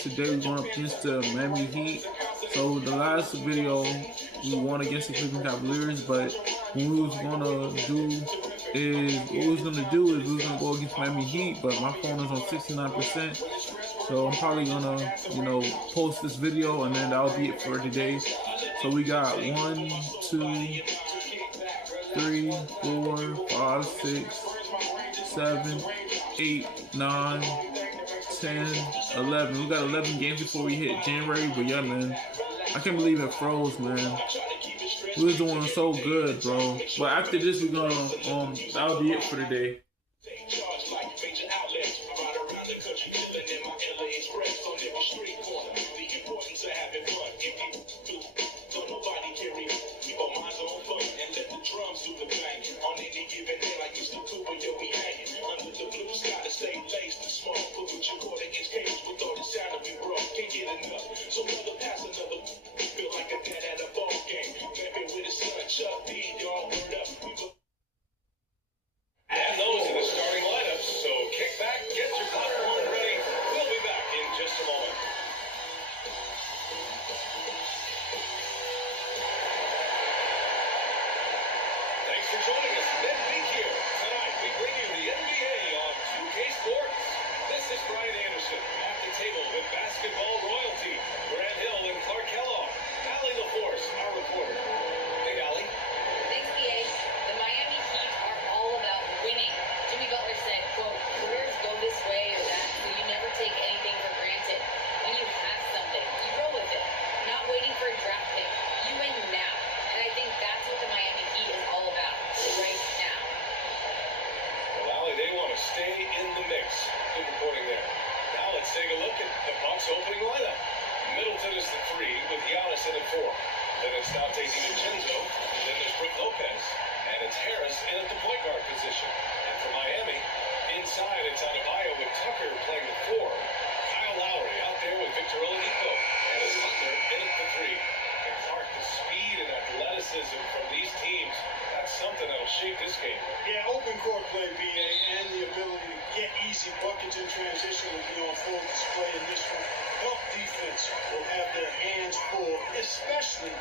Kings. Today we're going up against the Miami Heat. So the last video we won against the Cleveland Cavaliers, but what we was gonna do is we was gonna go against Miami Heat, but my phone is on 69%. So I'm probably gonna, post this video and then that'll be it for today. So we got 1, 2, 3, 4, 5, 6, 7, 8, 9, 10, 11. We got 11 games before we hit January, but yeah, man, I can't believe it froze, man. We was doing so good, bro. But after this, we're gonna, that'll be it for today. Stay in the mix. Good reporting there. Now let's take a look at the Bucks opening lineup. Middleton is the 3 with Giannis in at 4. Then it's Dante DiVincenzo. Then there's Brook Lopez. And it's Harris in at the point guard position. And for Miami, inside it's Adebayo with Tucker playing the 4. Kyle Lowry out there with Victor Oladipo. And it's Butler in at the 3. And Clark, the speed and athleticism from these teams, that's something that'll shape this game. Yeah, open court play, BA, and the ability to get easy buckets in transition will be on full display in this one. Help defense will have their hands full, especially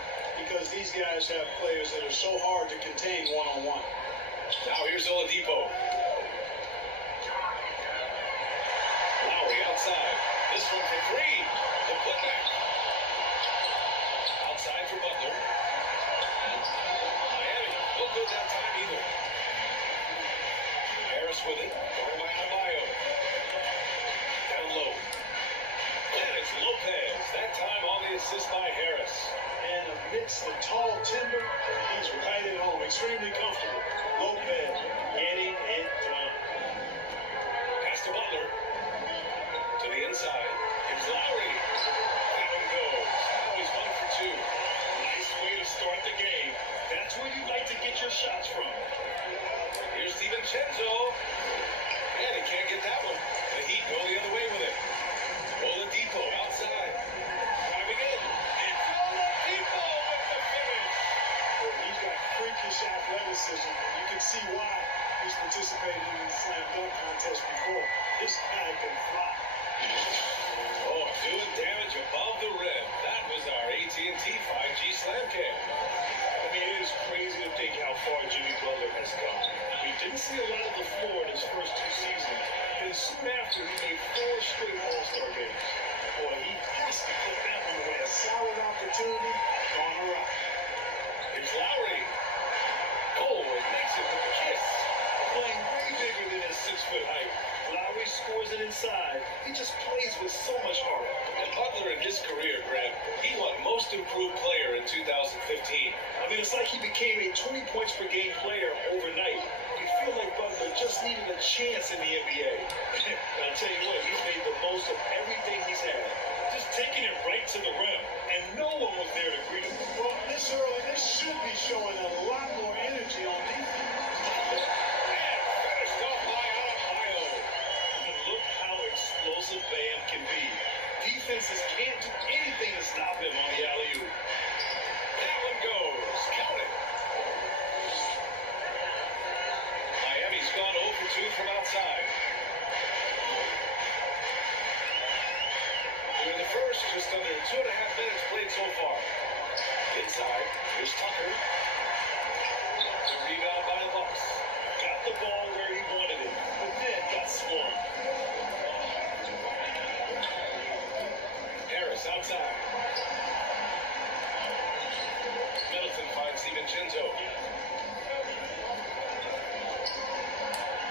because these guys have players that are so hard to contain one-on-one. Now here's Oladipo. Lowry outside. This one for 3. The putback. Outside for Butler. Miami won't go down time either. Harris with it. Going by Adebayo. Down low. And it's Lopez. That time on the assist by Harris. And amidst the tall timber, he's right at home. Extremely comfortable. Lopez getting it done. Pass to Butler. To the inside. Here's Lowry. That one goes. Now he's 1 for 2. Nice way to start the game. That's where you like to get your shots from. Here's DiVincenzo. And he can't get that one. The Heat go the other way with it. Oladipo outside. Driving in. It's Oladipo with the finish. Well, he's got freakish athleticism, and you can see why he's participated in the slam dunk contest before. This guy can fly. Oh, doing damage above the rim. That was our AT&T 5G slam cam. I mean, it is crazy to think how far Jimmy Butler has come. We didn't see a lot of the floor in his first 2 seasons, and soon after he made 4 straight All-Star games. Boy, he has to put that one away. A solid opportunity on a rock. Here's Lowry. Oh, it makes it with a kiss. Playing way bigger than his 6-foot height. Lowry scores it inside. He just plays with so much heart. And Butler in his career, Grant, he won Most Improved Player in 2015. I mean, it's like he became a 20 points per game player overnight. You feel like Butler just needed a chance in the NBA. And I'll tell you what, he's made the most of everything he's had. Just taking it right to the rim. And no one was there to greet him. Well, this early, they should be showing a lot more energy on defense. Explosive Bam can be. Defenses can't do anything to stop him on the alley-oop. That one goes. Count it. Miami's gone 0 for 2 from outside. Doing first, just under 2.5 minutes played so far. Inside, here's Tucker. The rebound by the Bucks. Got the ball where he wanted it, but then got swarmed. Harris outside. Middleton finds DiVincenzo.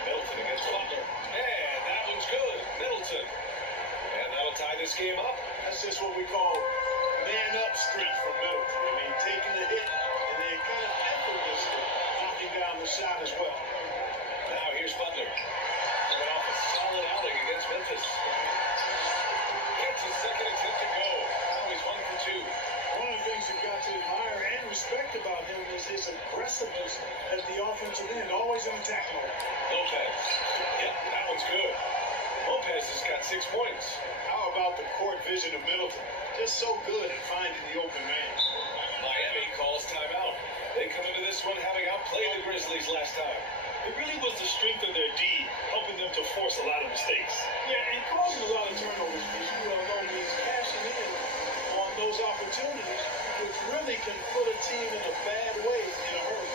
Middleton against Butler. And that one's good. Middleton. And that'll tie this game up. That's just what we call man-up strength from Middleton. I mean, taking the hit and then kind of effortlessly knocking down the shot as well. Now here's Butler. Coming off a solid outing against Memphis. Gets his second attempt to go. Now he's 1 for 2. One of the things you've got to admire and respect about him is his aggressiveness at the offensive end, always in attack mode. Lopez. Yep, that one's good. Lopez has got 6 points. How about the court vision of Middleton? Just so good at finding the open man. Miami calls timeout. They come into this one having outplayed the Grizzlies last time. It really was the strength of their D helping them to force a lot of mistakes. Yeah, and causing a lot of turnovers, as you well know, means cashing in on those opportunities, which really can put a team in a bad way in a hurry.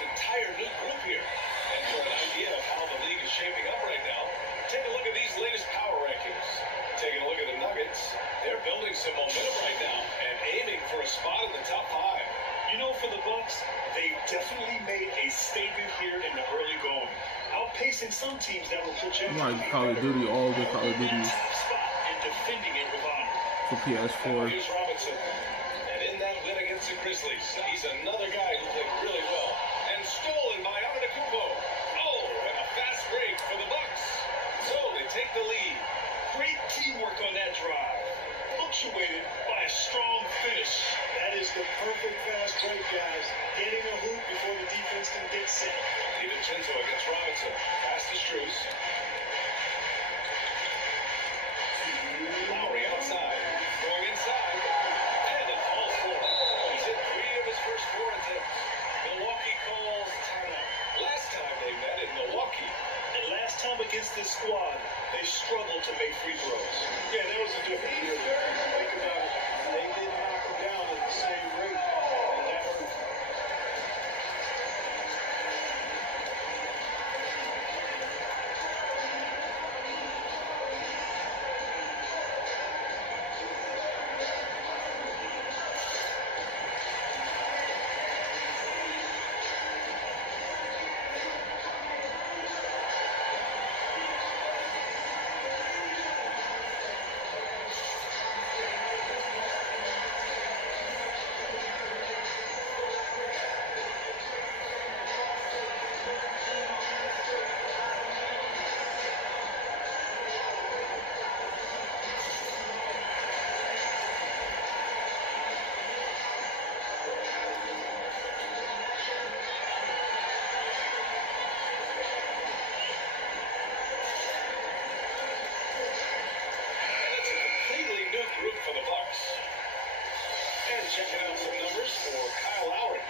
Entire new group here. And for an idea of how the league is shaping up right now, take a look at these latest power rankings. Taking a look at the Nuggets, they're building some momentum right now and aiming for a spot in the top 5. You know, for the Bucks, they definitely made a statement here in the early going, outpacing some teams that were projected like Call of Duty, all the Call of Duty top spot and defending it with honor. for PS4. Here's Robinson. And in that win against the Grizzlies, he's another guy who played really well. And stolen by Antetokounmpo. Oh, and a fast break for the Bucks. So they take the lead. Great teamwork on that drive, punctuated by a strong finish. That is the perfect fast break, guys. Getting a hoop before the defense can get set. DiVincenzo against Robinson. Pass to Strus. Lowry outside. Going inside. And it falls for him. He's hit 3 of his first 4 attempts. Milwaukee calls timeout. Last time they met in Milwaukee. And last time against this squad, they struggled to make free throws. Yeah, that was a different year. Think about it. They didn't knock them down at the same rate. And that hurt. For the Bucks. And checking out some numbers for Kyle Lowry.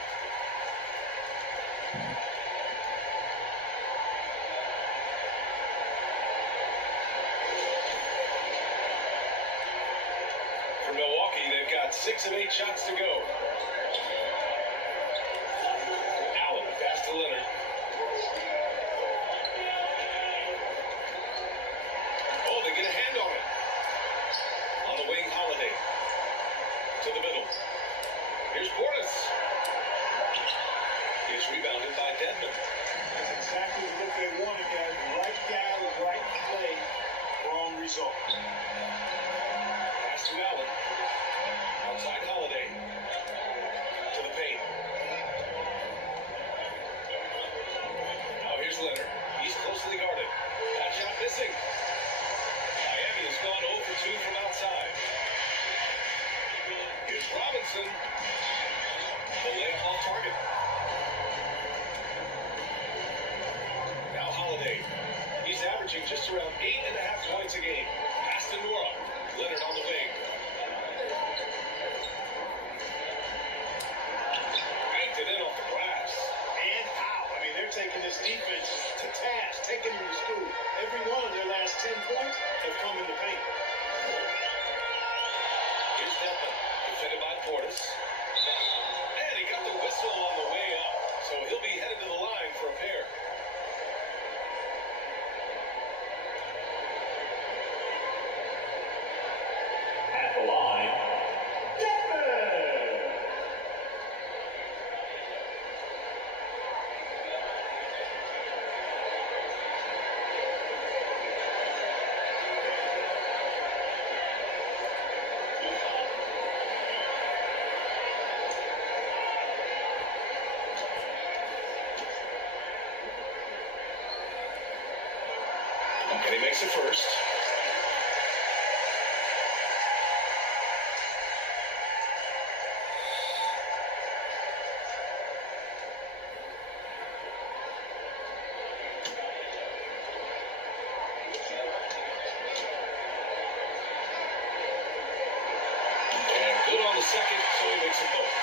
For Milwaukee, they've got 6 of 8 shots to go. Allen, pass to Leonard. Oh, they get a hand on it. On the wing, Holiday. To the middle. Here's Portis. Here's rebound. rebounded by Dedmon. That's exactly the look they wanted, guys. Right guy, right play, wrong result. Pass to Allen. Outside Holiday. To the paint. Now here's Leonard. He's closely guarded. That shot missing. Miami has gone 0 for 2 from outside. Here's Robinson. The layup off target. Now Holiday. He's averaging just around 8.5 points a game. Pass to Nora. Leonard on the wing. Banked it in off the glass. And how? I mean, they're taking this defense to task, taking them to school. Every one of their last 10 points have come in the paint. Here's Dedmon. Defended by Portis. And he got the whistle on the way up. So he'll be headed to the line for a pair. At the line, Dedmon! And he makes it first. And good on the second, so he makes it both.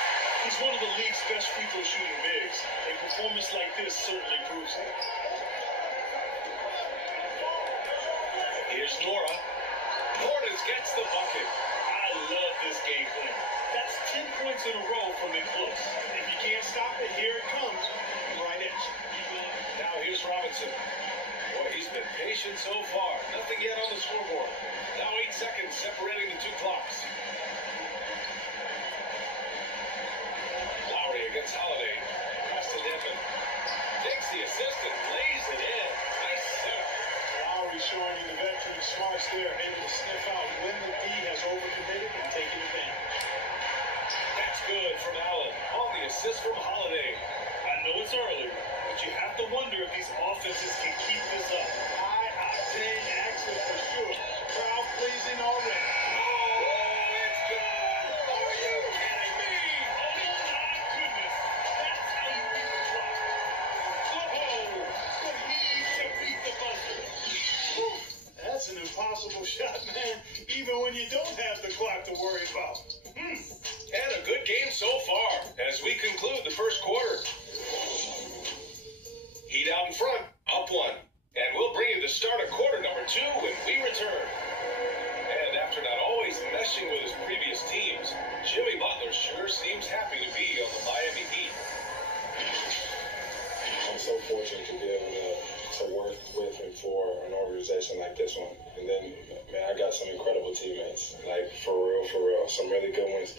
He's one of the league's best free throw shooting bigs. A performance like this certainly proves it. Here's Nora. Portis gets the bucket. I love this game plan. That's 10 points in a row from it close. If you can't stop it, here it comes. Right at you. Now here's Robinson. Boy, he's been patient so far. Nothing yet on the scoreboard. Now 8 seconds separating the two clocks. Lowry against Holiday. Pass to Dedmon. Takes the assist and lays it in. Nice setup. Lowry showing you the veteran smarts there, able to sniff out when the D has overcommitted and taking advantage. That's good from Allen. On the assist from Holiday. I know it's early, but you have to wonder if these offenses can keep this up. High octane action for sure. Crowd pleasing already. Oh, it's good! Are you kidding me? My goodness, that's how you beat the clock. Oh, the need to beat the buzzer. Whew, that's an impossible shot, man. Even when you don't have the clock to worry about. And a good game so far as we conclude the first quarter. Heat out in front, up one. And we'll bring you the start of quarter number 2 when we return. And after not always meshing with his previous teams, Jimmy Butler sure seems happy to be on the Miami Heat. I'm so fortunate to be able to work with and for an organization like this one. And then, man, I got some incredible teammates, like for real. Some really good ones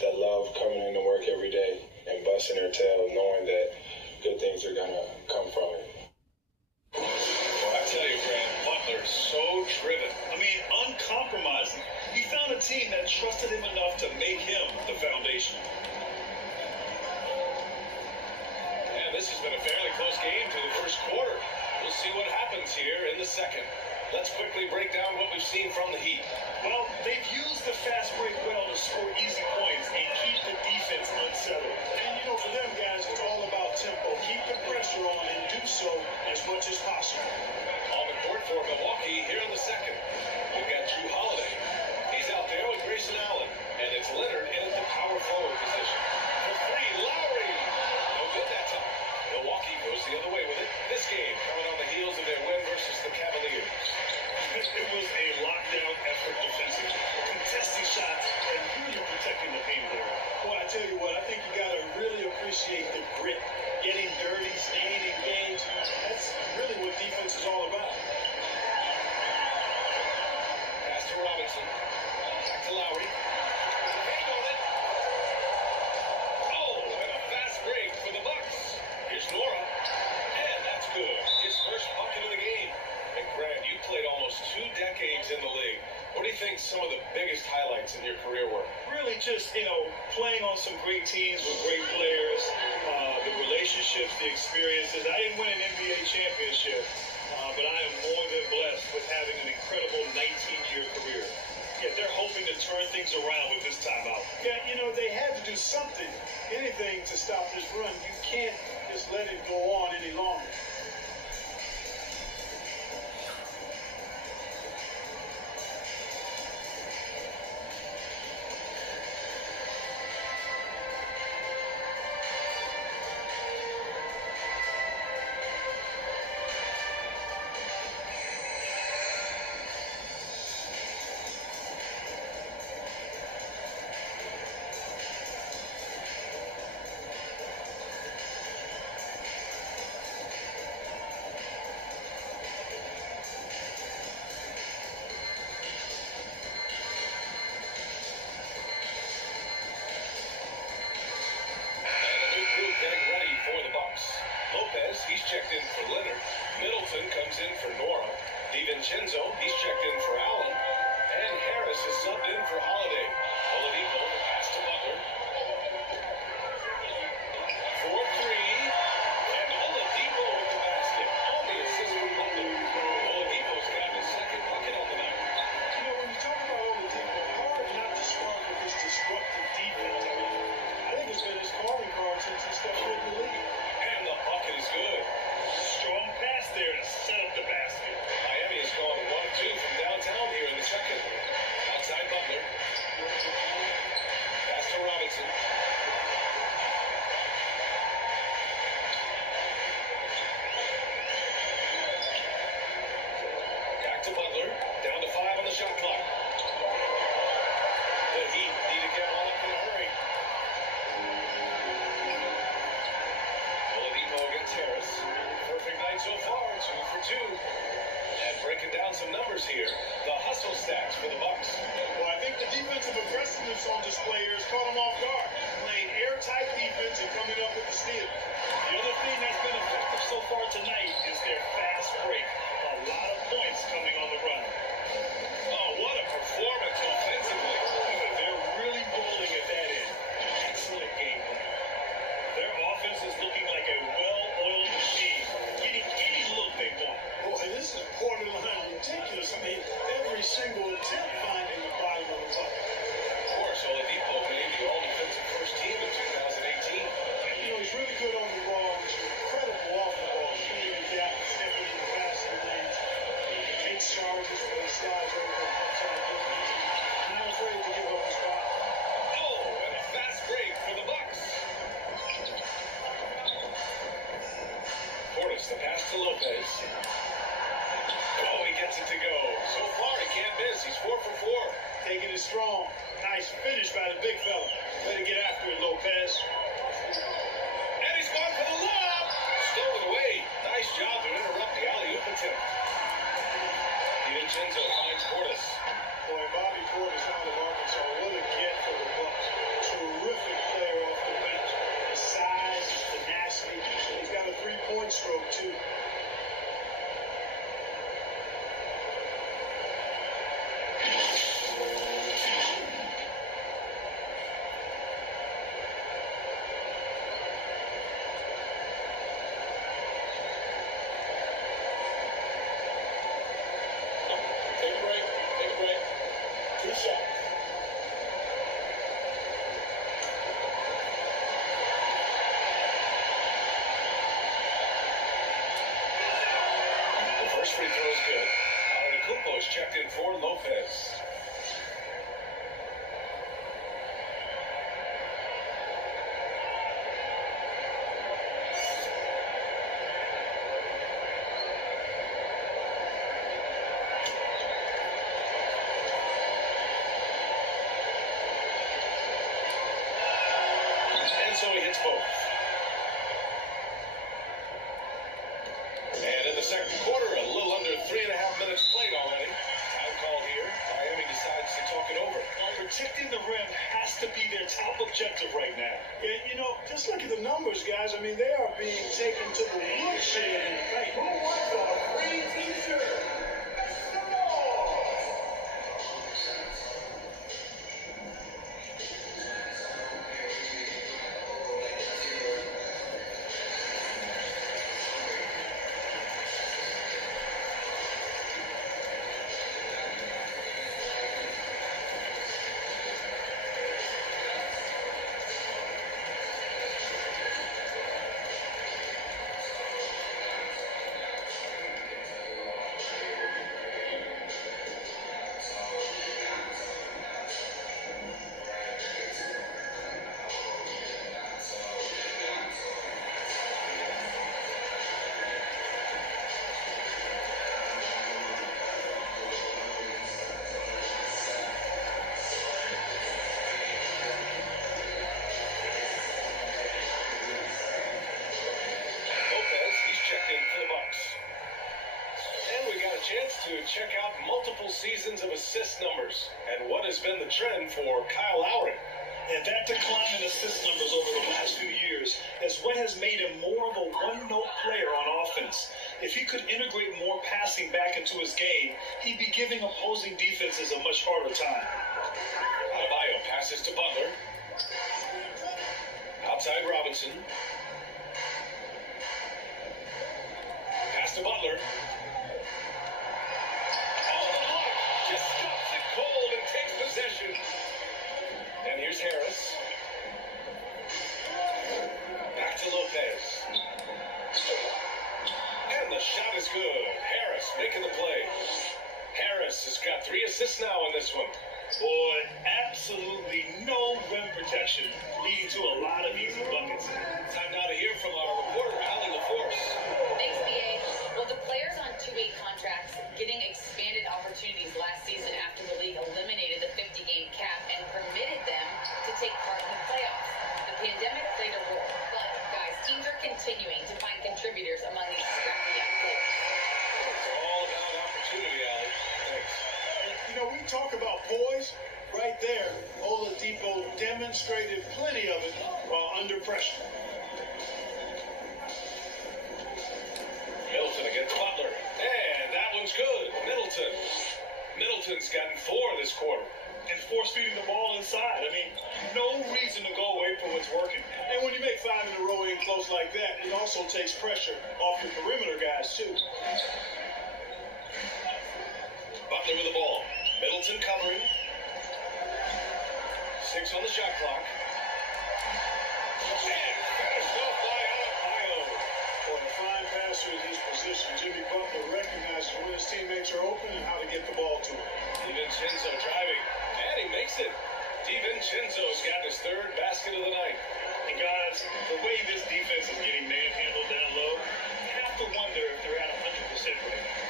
that love coming into work every day and busting their tail, knowing that good things are going to come from it. Well, I tell you, Brad, Butler's so driven. I mean, uncompromising. He found a team that trusted him enough to make him the foundation. And this has been a fairly close game to the first quarter. We'll see what happens here in the second. Let's quickly break down what we've seen from the Heat. Well, they've used the fast break well to score easy points and keep the defense unsettled. And, you know, for them guys, it's all about tempo. Keep the pressure on and do so as much as possible. On the court for Milwaukee here in the second. We've got Drew Holiday. He's out there with Grayson Allen. And it's Leonard in at the power forward position. For three, Lowry. No good that time. Milwaukee goes the other way with it. This game coming on the heels of their win versus the Cavaliers. It was a lockdown effort defensively, contesting shots and really protecting the paint area. Boy, I tell you what, I think you got to really appreciate the grit, getting dirty, staying engaged. That's really what defense is all about. Pass to Robinson. Back to Lowry. do you think some of the biggest highlights in your career were? Really just, playing on some great teams with great players, the relationships, the experiences. I didn't win an NBA championship, but I am more than blessed with having an incredible 19-year career. Yeah, they're hoping to turn things around with this timeout. Yeah, they had to do something, anything to stop this run. You can't just let it go on any longer. He's checked in for Leonard. Middleton comes in for Nora. DiVincenzo, he's checked in for Allen. And Harris is subbed in for Holiday. Oladipo, the pass to Butler. 4-3. And Oladipo with the basket. On the assist from Butler. Oladipo's got his second bucket on the night. When you talk about Oladipo, hard not to start with this disruptive defense. I think it's been his calling card since he stepped in the league. And the bucket is good. Strong pass there to set up the basket. Miami has gone 1-2 from downtown here in the second. Outside Butler. Pass to Robinson. Back to Butler. Down to 5 on the shot clock. The Heat need to get one up in a hurry. Oladipo against Harris. Perfect night so far, 2 for 2. And breaking down some numbers here, the hustle stats for the Bucks. Well, I think the defensive aggressiveness on display here has caught them off guard. Playing airtight defense and coming up with the steal. The other thing that's been effective so far tonight is their fast break. A lot of points coming on the run. Oh, what a performance offensively. They're really bowling at that end. Excellent game plan. Their offense is looking like a well-oiled machine, getting any look they want. Boy, this is borderline ridiculous. I mean, every single attempt finding the bottom of the bucket. Of course, Oladipo made the all-defensive first team in 2018. He's really good on the ball. He's incredible off the ball. Shooting the gap, stepping in the passing lanes. He takes charges when he slides over the outside defense. Not afraid to give up his spot. Oh, and a fast break for the Bucks. Portis, the pass to Lopez. Oh, he gets it to go. So far, he can't miss. He's 4 for 4. Taking it strong. Nice finish by the big fella. Better get after it, Lopez. And he's gone for the lob. Stolen away. Nice job to interrupt the alley-oop attempt. DiVincenzo finds Portis. Boy, Bobby Portis out of Arkansas. What a get for the Bucks. Terrific player off the bench. The size, his tenacity. He's got a three-point stroke, too. Take a break. Take a break. 2 shots. The first free throw is good. Antetokounmpo is checked in for Lopez. And so he hits both. And in the second quarter, a little under 3.5 minutes played already. Time call here. Miami decides to talk it over. Protecting the rim has to be their top objective right now. Yeah, just look at the numbers, guys. I mean, they are being taken to the woodshed in the paint. Who wants a free t-shirt? to check out multiple seasons of assist numbers and what has been the trend for Kyle Lowry. And that decline in assist numbers over the last few years is what has made him more of a one-note player on offense. If he could integrate more passing back into his game, he'd be giving opposing defenses a much harder time. Adebayo passes to Butler. Outside Robinson. Pass to Butler. Oh, the block just stops it cold and takes possession. And here's Harris. Back to Lopez. And the shot is good. Harris making the play. Harris has got 3 assists now in this one. Boy, absolutely no rim protection, leading to a lot of easy buckets. Time now to hear from our reporter, Allie LaForce. Thanks, BA. Well, the players on 2-way contracts getting expanded opportunities last season after the league eliminated the 50-game cap and permitted them to take part in the playoffs. The pandemic played a role, but, guys, teams are continuing to find contributors among these scrappy young players. It's all about opportunity, Allie. Thanks. You know, we talk about poise. Right there, Oladipo demonstrated plenty of it while under pressure. Middleton against Butler. And that one's good. Middleton's gotten 4 this quarter. And force feeding the ball inside. I mean, no reason to go away from what's working. And when you make 5 in a row in close like that, it also takes pressure off your perimeter guys, too. Butler with the ball. Middleton covering. 6 on the shot clock. And finished off by Adebayo. For a fine passer in his position, Jimmy Butler recognizes when his teammates are open and how to get the ball to him. DiVincenzo driving. And he makes it. DiVincenzo's got his 3rd basket of the night. And guys, the way this defense is getting manhandled down low, you have to wonder if they're at 100% right now.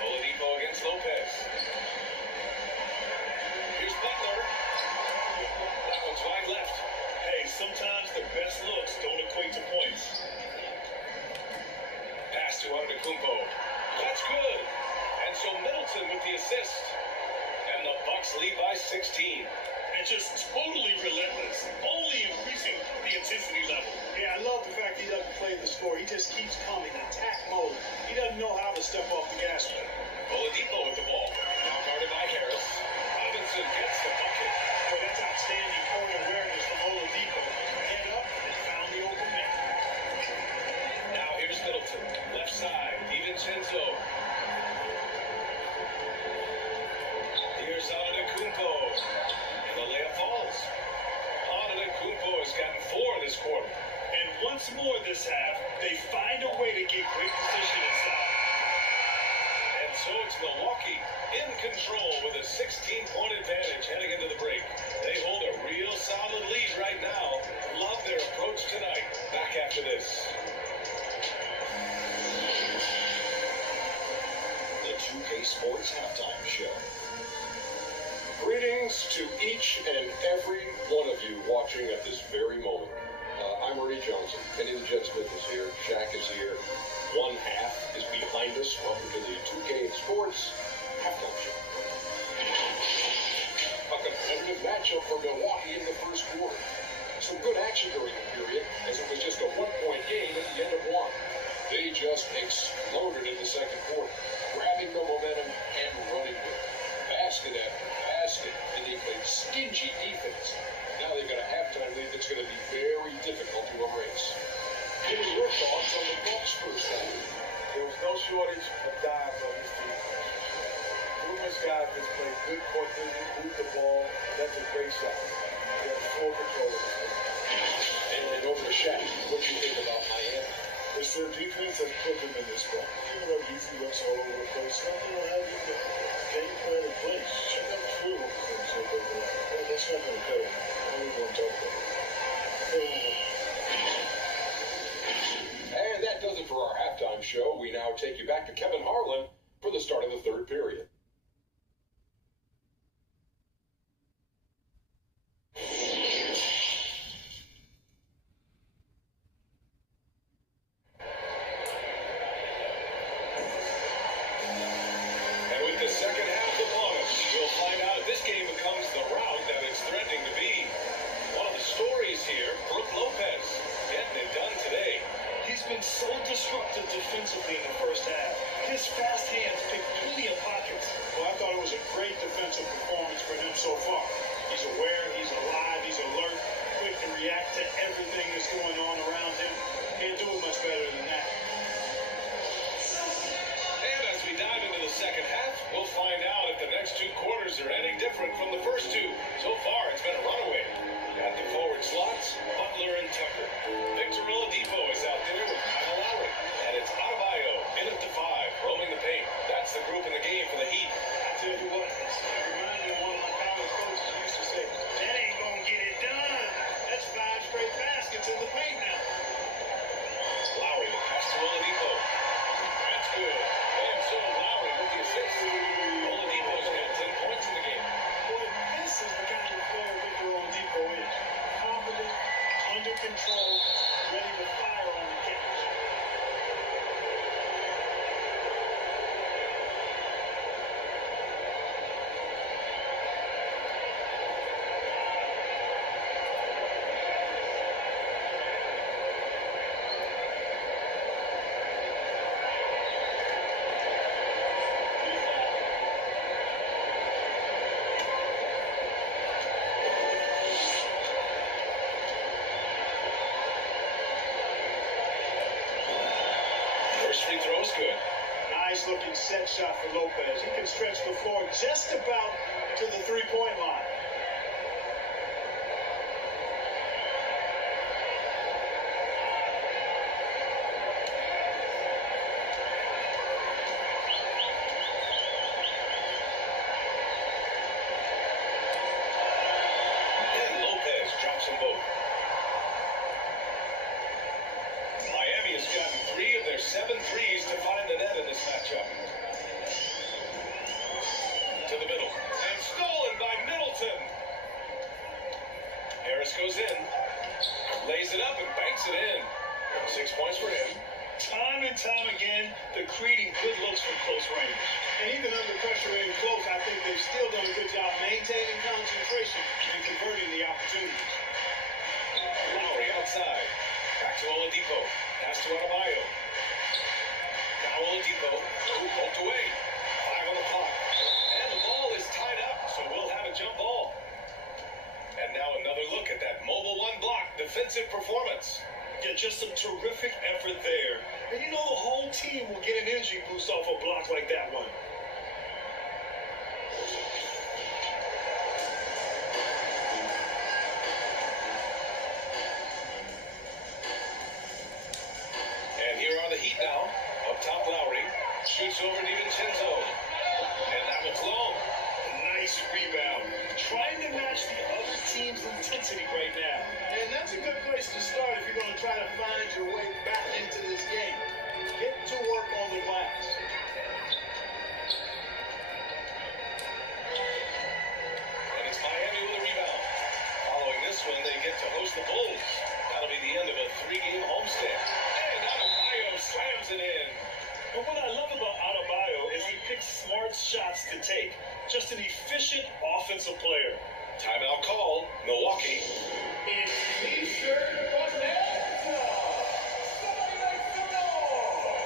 Oladipo against Lopez. Here's Butler. That one's wide left. Hey, sometimes the best looks don't equate to points. Pass to Antetokounmpo. That's good. And so Middleton with the assist. And the Bucks lead by 16. And just totally relentless, only increasing the intensity level. Yeah, I love the fact he doesn't play the score. He just keeps coming, attack mode. He doesn't know how to step off the gas pedal. Oladipo with the ball. Now guarded by Harris. Robinson gets the bucket. Boy, that's outstanding point awareness from Oladipo. Head up and found the open man. Now here's Middleton. Left side. DiVincenzo. Here's Antetokounmpo. And the layup falls. Antetokounmpo has gotten 4 this quarter. And once more this half, they find a way to get great position inside. And so it's Milwaukee in control with a 16-point advantage heading into the break. They hold a real solid lead right now. Love their approach tonight. Back after this. The 2K Sports Halftime Show. Greetings to each and every one of you watching at this very moment. I'm Ernie Johnson. Kenny the Jet Smith is here. Shaq is here. One half is behind us. Welcome to the 2K Sports Halftime Show. A competitive matchup for Milwaukee in the first quarter. Some good action during the period, as it was just a one-point game at the end of one. They just exploded in the second quarter, grabbing the momentum and running with it. Basket after basket, and they played stingy defense. Now they've got a halftime lead that's going to be very difficult to erase. Give me your thoughts on the Bucks first half. There was no shortage of dimes on this team. Numerous guys just played good court vision, moved the ball. That's a great shot. They have full control of this game. And over to Shaq. What do you think about Miami? It's their defense that put them in this spot. Even though easy looks all over the place, nothing will have you game plan in place. Check out the field and say they go out. Well, that's not going to go. How are we going to talk about it? And that does it for our halftime show. We now take you back to Kevin Harlan for the start of the third period. defensively in the first half. His fast hands pick plenty of pockets. Well, I thought it was a great defensive performance for him so far. He's aware, he's alive, he's alert, quick to react to everything that's going on around him. Can't do it much better than that. And as we dive into the second half, we'll find out if the next two quarters are any different from the first two. So far, it's been a runaway. At the forward slots, Butler and Tucker. Victor Oladipo is out there with Kyle Lowry. And it's Adebayo in at the 5, roaming the paint. That's the group in the game for the Heat. I tell you what, it reminds me of one of my college coaches who used to say, that ain't gonna get it done. That's 5 straight baskets in the paint now. Lowry, the pass to Oladipo. That's good. And so Lowry with the assist. Oladipo's got 10 points in the game. Boy, this is the kind of player Victor Oladipo is. Confident, under control, ready to fire on the catch. First free throw is good. Nice looking set shot for Lopez. He can stretch the floor just about to the three-point line. And Lopez drops them both. Miami has gotten 3 of their 7 threes to find the net in this matchup. To the middle. And stolen by Middleton. Harris goes in. Lays it up and banks it in. 6 points for him. Time and time again, they're creating good looks from close range. And even under pressure in close, I think they've still done a good job maintaining concentration and converting the opportunities. Lowry outside. Back to Oladipo. Pass to Adebayo. Now Oladipo. Poked away. 5 on the clock. And the ball is tied up, so we'll have a jump ball. And now another look at that mobile 1 block defensive performance. Yeah, just some terrific effort there. And you know the whole team will get an energy boost off a block like that one. And here are the Heat now. Up top, Lowry. Shoots over DiVincenzo. And that one's long. Nice rebound. Trying to match the other team's intensity right now. And that's a good place to start if you're going to try to find your way back into this game. Get to work on the glass. And it's Miami with a rebound. Following this one, they get to host the Bulls. That'll be the end of a 3-game homestand. And Adebayo slams it in. But what I love about Adebayo is he picks smart shots to take. Just an efficient offensive player. Timeout call. Milwaukee. It's Eastern Bonanza. Somebody make some noise.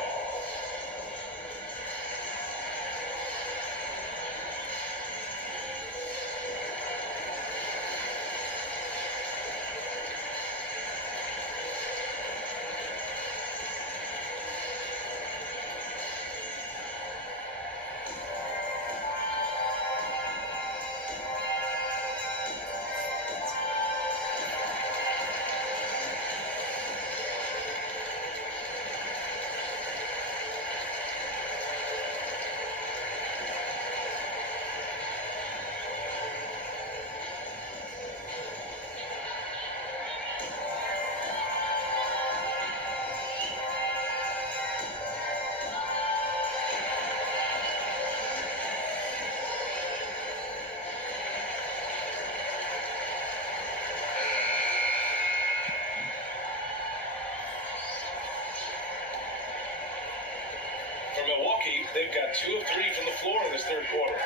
For Milwaukee, they've got 2 of 3 from the floor in this third quarter.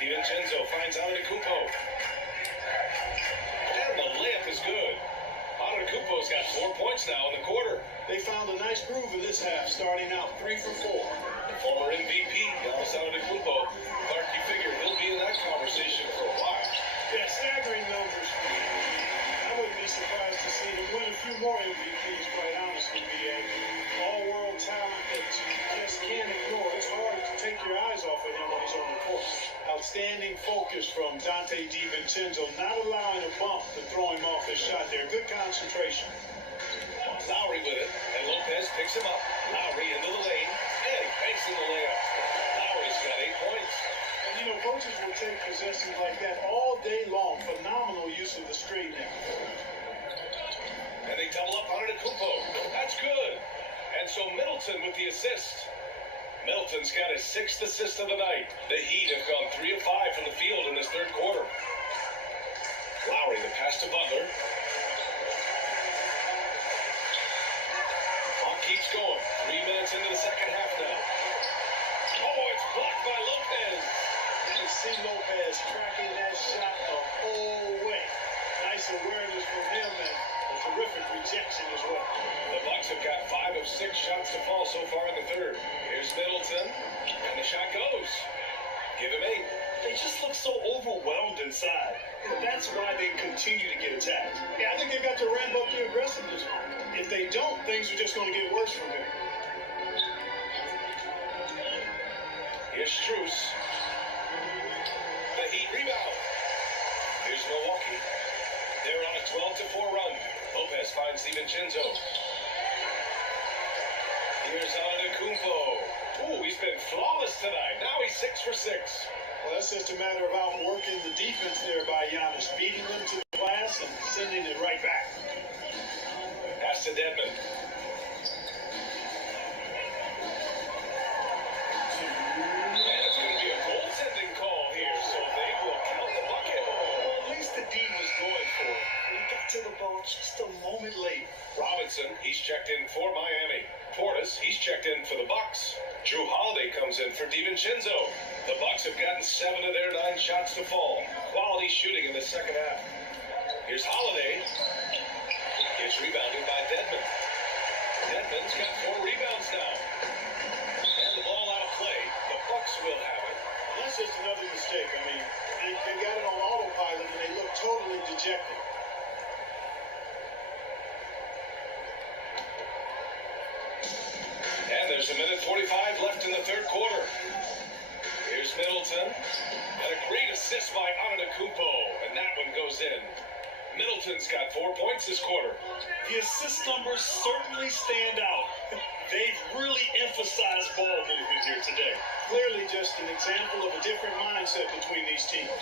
DiVincenzo finds Antetokounmpo. And the layup is good. Antetokounmpo Chicago's got 4 points now in the quarter. They found a nice groove in this half, starting out 3 for 4. Former MVP Giannis Antetokounmpo. Clark, you figure he'll be in that conversation for a while. Yeah, staggering numbers. I wouldn't be surprised to see him win a few more MVPs, quite honestly, BA. All-world talent that you just can't ignore. It's hard to take your eyes off of him when he's on the court. Outstanding focus from Dante DiVincenzo, not allowing a bump to throw him off his shot there. Good concentration. Lowry with it, and Lopez picks him up. Lowry into the lane, and he banks in the layup. Lowry's got 8 points. And you know, coaches will take possessions like that all day long. Phenomenal use of the straight now. And they double up on Antetokounmpo. That's good. And so Middleton with the assist. Middleton's got his 6th assist of the night. The Heat have gone 3 of 5 from the field in this third quarter. Lowry, the pass to Butler. Clock keeps going. 3 minutes into the second half now. Oh, it's blocked by Lopez. You can see Lopez tracking that shot the whole way. Nice awareness from him and a terrific rejection as well. The Bucks have got 5 of 6 shots to fall so far in the third. Here's Middleton, and the shot goes. Give him 8. They just look so overwhelmed inside. And that's why they continue to get attacked. Yeah, I think they've got to ramp up the aggressiveness. If they don't, things are just going to get worse from here. Here's Strus. The Heat rebound. Here's Milwaukee. They're on a 12-4 run. Lopez finds DiVincenzo. Here's Antetokounmpo. Ooh, he's been flawless tonight. Now he's 6 for 6. Well, that's just a matter of outworking the defense there by Giannis, beating them to the glass and sending it right back. Pass to Dedmon. And it's going to be a goaltending call here, so they will count the bucket. Well, at least the D was going for it. He got to the ball just a moment late. Robinson, he's checked in for Miami. Portis, he's checked in for the Bucks. Drew Holiday comes in for DiVincenzo. The Bucks have gotten 7 of their 9 shots to fall. Quality shooting in the second half. Here's Holiday. Gets rebounded by Dedmon. Dedmon's got 4 rebounds now. And the ball out of play. The Bucks will have it. That's just another mistake. I mean, they got it on autopilot and they look totally dejected. And there's a minute 45 left in the third quarter. Here's Middleton. And a great assist by Antetokounmpo. And that one goes in. Middleton's got 4 points this quarter. The assist numbers certainly stand out. They've really emphasized ball movement here today. Clearly just an example of a different mindset between these teams.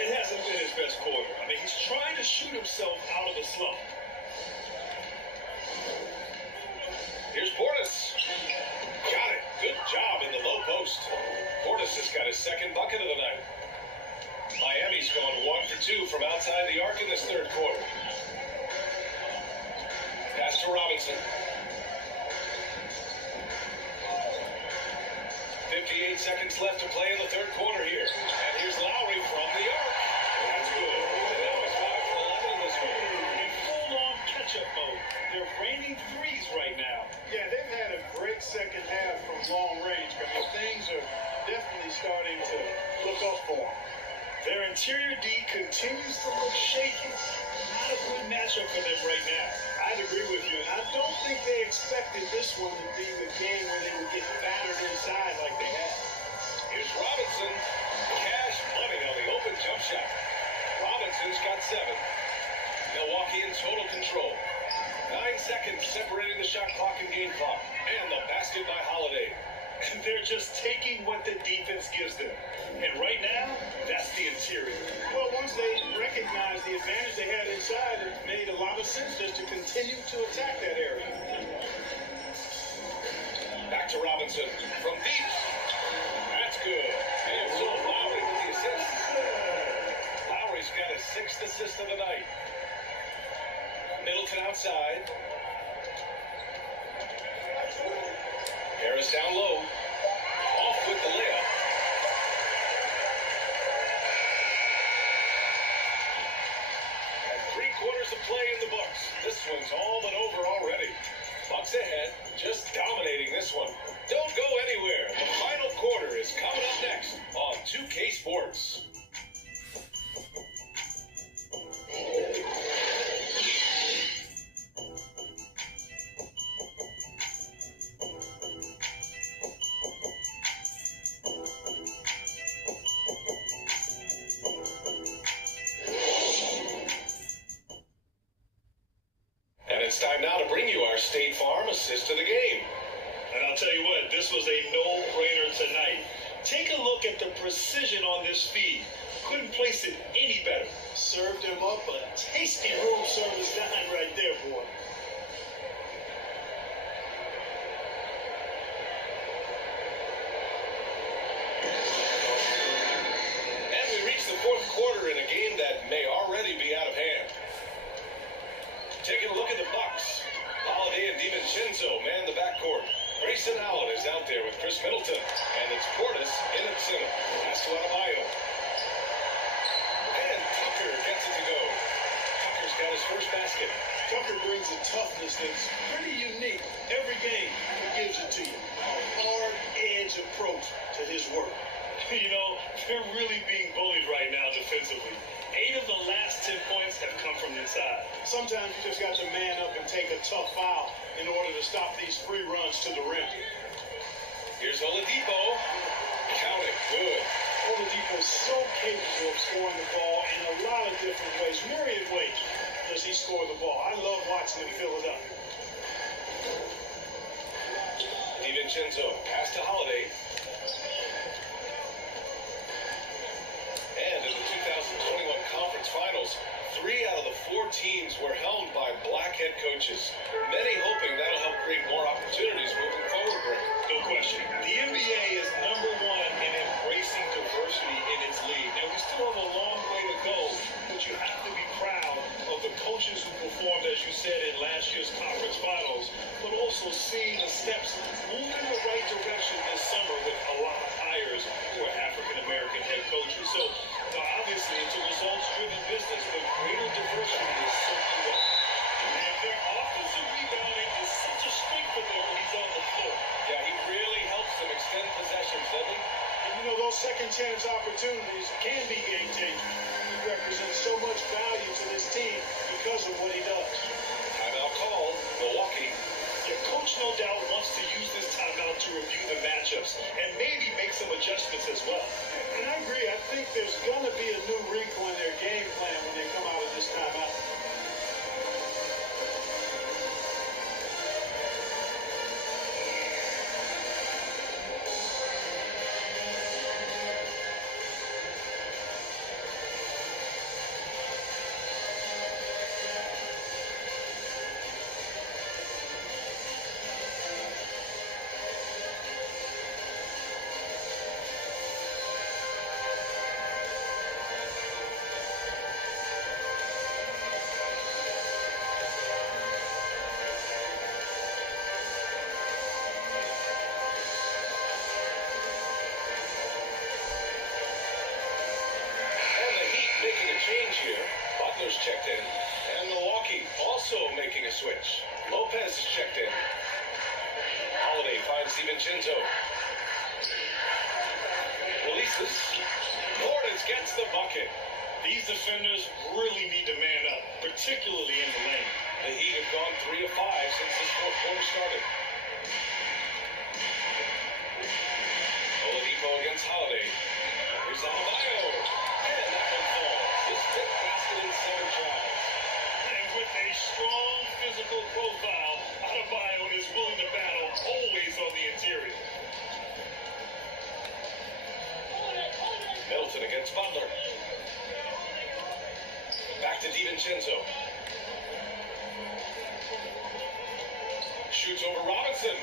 It hasn't been his best quarter. I mean, he's trying to shoot himself out of the slump. Here's Portis. Got it. Good job in the low post. Portis has got his 2nd bucket of the night. Miami's going 1 for 2 from outside the arc in this third quarter. Pass to Robinson. 58 seconds left to play in the third quarter here. And here's Lowry from the arc. That's good. And now he's 5 for 11 in this one. In full-on catch-up mode. They're raining threes right now. Yeah, they've had a great second half from long range. I mean, things are definitely starting to look up for them. Their interior D continues to look shaky. Not a good matchup for them right now. I'd agree with you, and I don't think they expected this one to be the game where they would get battered inside like they have. Here's Robinson. Cash money on the open jump shot. Robinson's got 7. Milwaukee in total control. 9 seconds separating the shot clock and game clock. And the basket by Holiday. They're just taking what the defense gives them. And right now, that's the interior. Well, once they recognized the advantage they had inside, it made a lot of sense just to continue to attack that area. Back to Robinson from deep. That's good. And so Lowry with the assist. Lowry's got his 6th assist of the night. Middleton outside. Harris down low. Off with the layup. And 3 quarters of play in the Bucks. This one's all the it's time now to bring you our State Farm assist of the game. And I'll tell you what, this was a no-brainer tonight. Take a look at the precision on this feed. Couldn't place it any better. Served him up a tasty room service dime right there, boy. And we reach the fourth quarter in a game that may already be out of hand. Taking a look at the Bucks. Holiday and DiVincenzo man the backcourt. Grayson Allen is out there with Chris Middleton. And it's Portis in at center. Pass to Adebayo. And Tucker gets it to go. Tucker's got his first basket. Tucker brings a toughness that's pretty unique. Every game, he gives it to you. A hard edge approach to his work. You know, they're really being bullied right now defensively. 8 of the last 10 points have come from inside. Sometimes you just got to man up and take a tough foul in order to stop these free runs to the rim. Here's Oladipo. Count it. Good. Oladipo's so capable of scoring the ball in a lot of different ways. Myriad ways does he score the ball. I love watching him fill it up. DiVincenzo. Pass to Holiday. And in the 2021 Conference Finals, 3 out of the 4 teams were helmed by black head coaches. Many hoping that'll help create more opportunities moving forward, Greg. No question. The NBA is #1 in embracing diversity in its league. Now, we still have a long way to go, but you have to be proud of the coaches who performed, as you said, in last year's conference finals, but also seeing the steps move in the right direction this summer with a lot of hires who are African-American head coaches. So, obviously, it's a results-driven business, but greater diversity is certainly welcome. And their offensive rebounding is such a strength for them when he's on the floor. Yeah, he really helps them extend possessions, doesn't he? And you know, those second chance opportunities can be game-changing. He represents so much value to this team because of what he does. Timeout called. Milwaukee. Your coach, no doubt, wants to use this timeout to review the matchups and maybe make some adjustments as well. And I agree. I think there's going to be a new wrinkle in their game plan when they come out of this timeout. change here. Butler's checked in. And Milwaukee also making a switch. Lopez is checked in. Holiday finds DiVincenzo. Releases. Hornets gets the bucket. These defenders really need to man up, particularly in the lane. The Heat have gone 3 of 5 since this fourth quarter started. Oladipo against Holiday. Here's Adebayo. And that one falls. His fifth basket in 7 tries. And with a strong physical profile, Adebayo is willing to battle, always on the interior. Middleton against Butler. Back to DiVincenzo. Shoots over Robinson.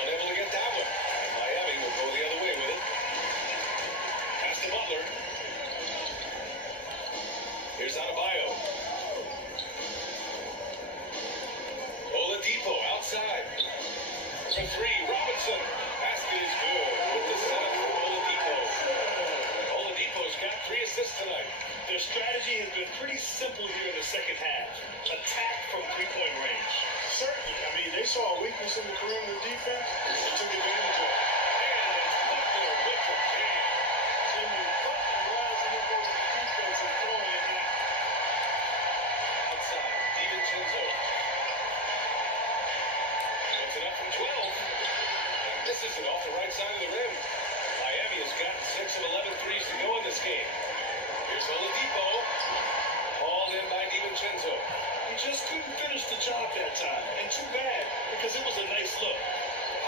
Unable to get that one. And Miami will go the other way with it. Pass to Butler. Here's Adebayo. Oladipo outside. For 3, Robinson. Basket is good. With the 7 for Oladipo. Oladipo's got 3 assists tonight. Their strategy has been pretty simple here in the second half. Attack from three-point range. Certainly. I mean, they saw a weakness in the perimeter defense and took advantage of it. And it's Butler with the jam. Jimmy Butler rising up over the defense and throwing it down. Outside, DiVincenzo. Puts it up from 12. And misses it off the right side of the rim. Miami has got 6 of 11 threes to go in this game. Here's Oladipo. All hauled in by DiVincenzo. He just couldn't finish the job that time. And too bad, because it was a nice look.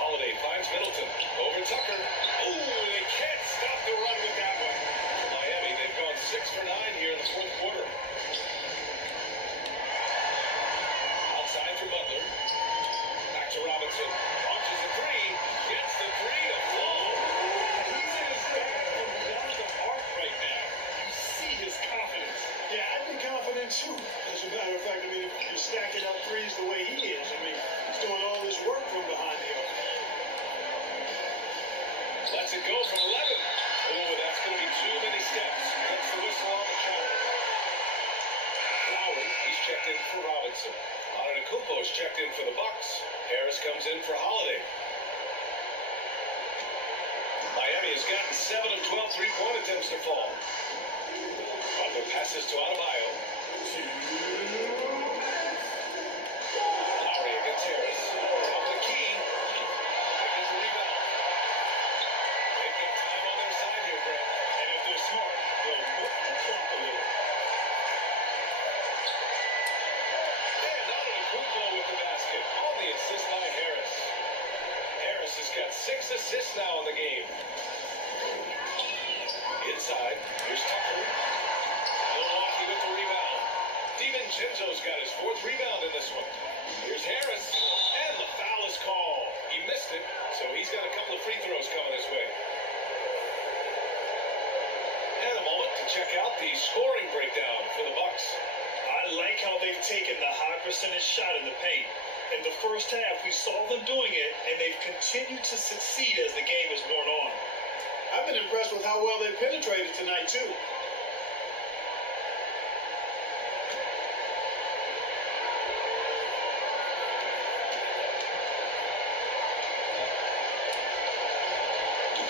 Holiday finds Middleton. Over Tucker. Ooh, they can't stop the run with that one. Miami, they've gone 6 for 9 here in the fourth quarter. Outside for Butler. Back to Robinson. Launches the three. Gets the three to fall. He's in his bag beyond the arc right now. You see his confidence. Yeah, I'd be confident too. As a matter of fact, I mean, if you're stacking up threes the way he is, I mean, he's doing all this work from behind the arc. Lets it go from 11. Oh, that's going to be too many steps. That's the whistle on the counter. Lowry, he's checked in for Robinson. Antetokounmpo's checked in for the Bucks. Harris comes in for Holiday. Miami has gotten 7 of 12 three-point attempts to fall. Butler passes to Adebayo. Lowry against Harris. Top of the key. There's a rebound. Taking time on their side here, Brett. And if they're smart, they'll milk the clock a little. And Antetokounmpo with the basket. On the assist by Harris. Harris has got 6 assists now in the game. Inside, here's Tucker. Milwaukee with the rebound. DiVincenzo's got his 4th rebound in this one. Here's Harris. And the foul is called. He missed it, so he's got a couple of free throws coming his way. And a moment to check out the scoring breakdown for the Bucks. I like how they've taken the high percentage shot in the paint. In the first half, we saw them doing it, and they've continued to succeed as the game has worn on. I've been impressed with how well they penetrated tonight too.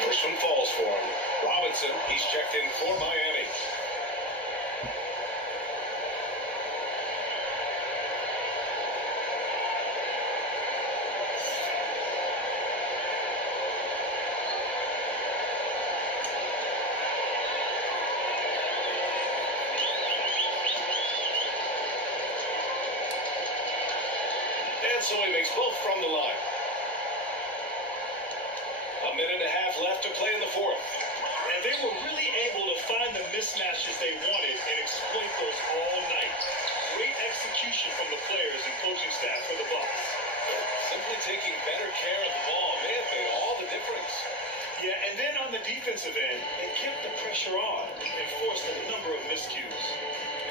First one falls for him. Robinson, he's checked in for Miami. And so he makes both from the line. A minute and a half left to play in the fourth. And they were really able to find the mismatches they wanted and exploit those all night. Great execution from the players and coaching staff for the Bucks. Simply taking better care of the ball may have made all the difference. Yeah, and then on the defensive end, they kept the pressure on and forced a number of miscues.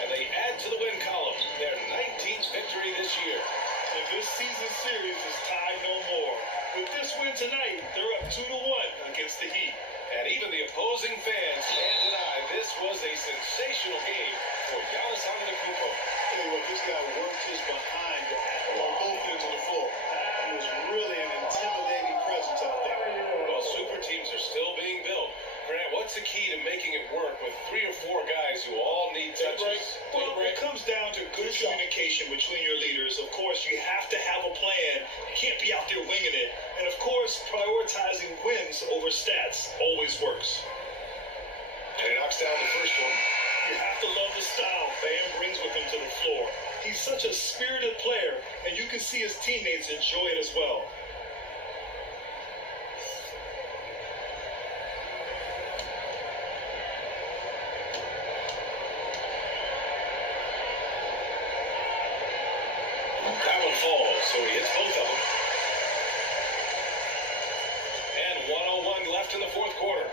And they add to the win column, their 19th victory this year. And this season series is tied no more. With this win tonight, they're up 2-1 against the Heat. And even the opposing fans can't deny this was a sensational game for Giannis Antetokounmpo. Tell you what, this guy worked his behind on both ends of the floor. He was really an intimidating presence out there. Well, super teams are still being built. Grant, what's the key to making it work with 3 or 4 guys who all need touches? Well, it comes down to good communication between your leaders. Of course, you have to have a plan. You can't be out there winging it. And of course, prioritizing wins over stats always works. And he knocks down the first one. You have to love the style Bam brings with him to the floor. He's such a spirited player, and you can see his teammates enjoy it as well. That one falls, so he hits both of them. And 1:01 left in the fourth quarter.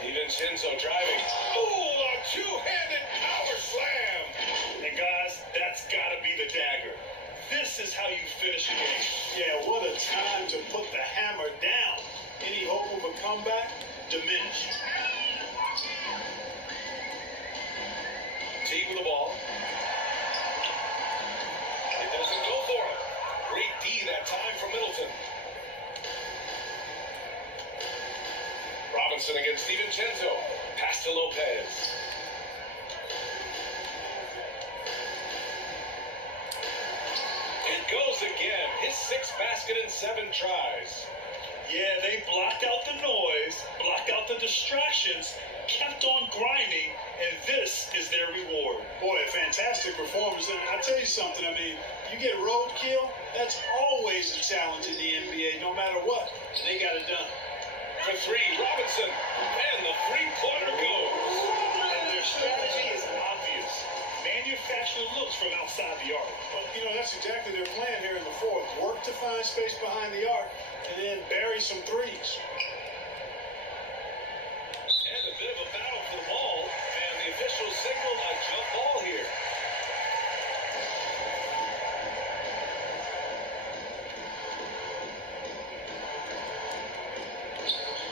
DiVincenzo driving. Oh, a two-handed power slam. And guys, that's got to be the dagger. This is how you finish a game. Yeah, what a time to put the hammer down. Any hope of a comeback? Diminished. Teague with the ball. It doesn't go for him. Great D that time from Middleton. Robinson against DiVincenzo. Pass to Lopez. It goes again. His 6th basket in 7 tries. Yeah, they blocked out the noise, blocked out the distractions, kept on grinding, and this is their reward. Boy, a fantastic performance. And I tell you something, I mean, you get roadkill, that's always a challenge in the NBA, no matter what. They got it done. For three, Robinson. And the three-pointer goes. And their strategy is obvious. Manufacture looks from outside the arc. Well, you know, that's exactly their plan here in the fourth. Work to find space behind the arc and then bury some threes. And a bit of a battle for the ball. And the officials signaled a jump ball here.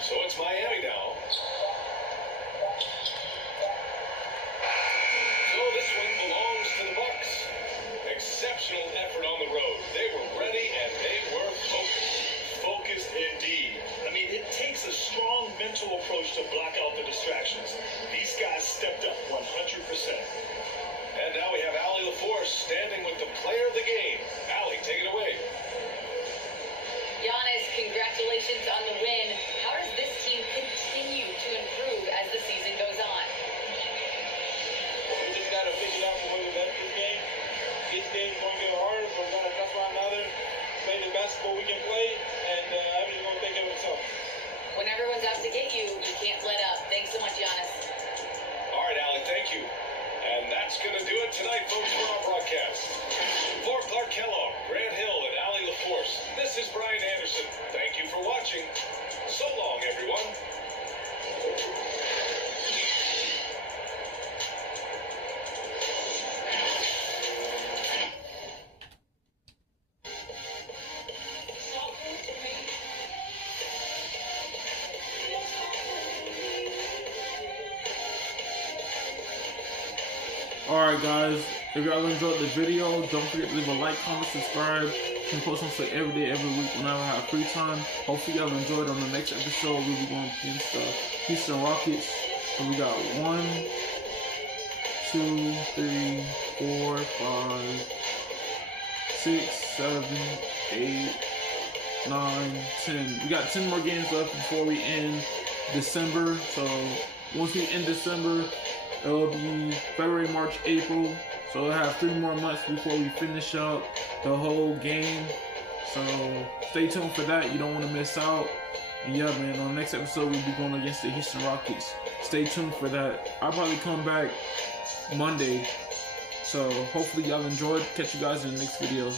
So it's Miami now. So this one belongs to the Bucks. Exceptional effort on the road. They were ready and they were focused. Focused indeed. I mean, it takes a strong mental approach to block out the distractions. These guys stepped up 100%. And now we have Allie LaForce standing with the player of the game. Allie, take it away. Giannis, congratulations on the win. How does this team continue to improve as the season goes on? We just got to figure out the way to bet this game. Each game is going to get harder, but we're going to touch one another, play the basketball we can play, and everything's going to take care of itself. When everyone's out to get you, you can't let up. Thanks so much, Giannis. All right, Allie, thank you. And that's going to do it tonight, folks, for our broadcast. For Clark Kellogg, Grant Hill, and Allie LaForce, this is Brian Anderson. Thank you for watching. So long, everyone. Alright guys, if y'all enjoyed the video, don't forget to leave a like, comment, subscribe. Can post on say every day, every week whenever I have free time. Hopefully y'all enjoyed. On the next episode, we'll be going against the Houston Rockets. So we got 1, 2, 3, 4, 5, 6, 7, 8, 9, 10. We got 10 more games left before we end December. So once we end December, it'll be February, March, April. So we'll have 3 more months before we finish up the whole game. So stay tuned for that. You don't want to miss out. And yeah, man, on the next episode, we'll be going against the Houston Rockets. Stay tuned for that. I'll probably come back Monday. So hopefully y'all enjoyed. Catch you guys in the next video.